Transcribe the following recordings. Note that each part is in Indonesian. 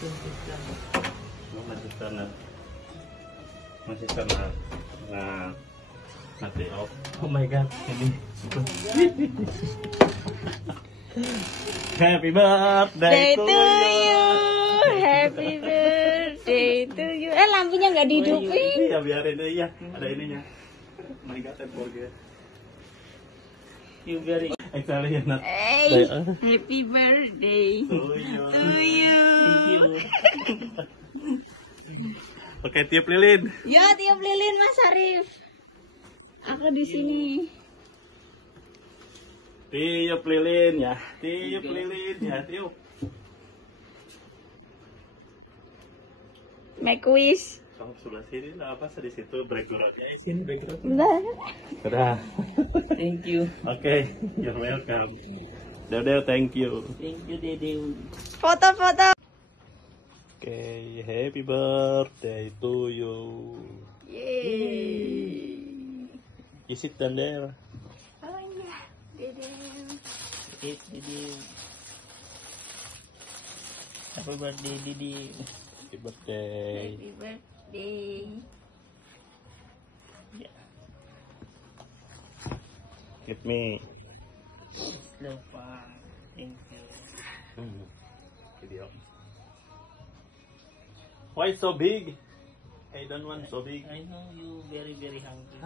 masih karena nanti oh my god ini happy birthday to you, happy birthday to you. Lampunya nggak dihidupin. Iya biarin aja, ada ininya. Oh my god, I forget. You very excited not. Hey, happy birthday to you. Thank you. Oke, tiup lilin. Ya, tiup lilin Mas Arif. Aku di sini. Tiup lilin ya, tiup lilin ya, tiup. Make wish. Kamu sebelah sini lah, apa di situ backgroundnya sini background. Bentar. Sudah. Thank you. Oke, you're welcome. Dede, thank you. Thank you, Dede. Foto-foto. Oke, happy birthday to you. Yeay. Is it done there? Oh iya, Dede. It's Dede. Happy birthday, Dede. Happy birthday. Happy birthday. Give me. Slow pa. Thank you. Video. Why so big? I don't want so big. I know you very hungry.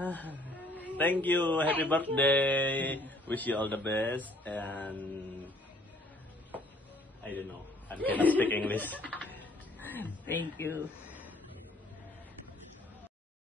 Thank you. Happy birthday. Wish you all the best. And I don't know. I cannot speak English. Thank you.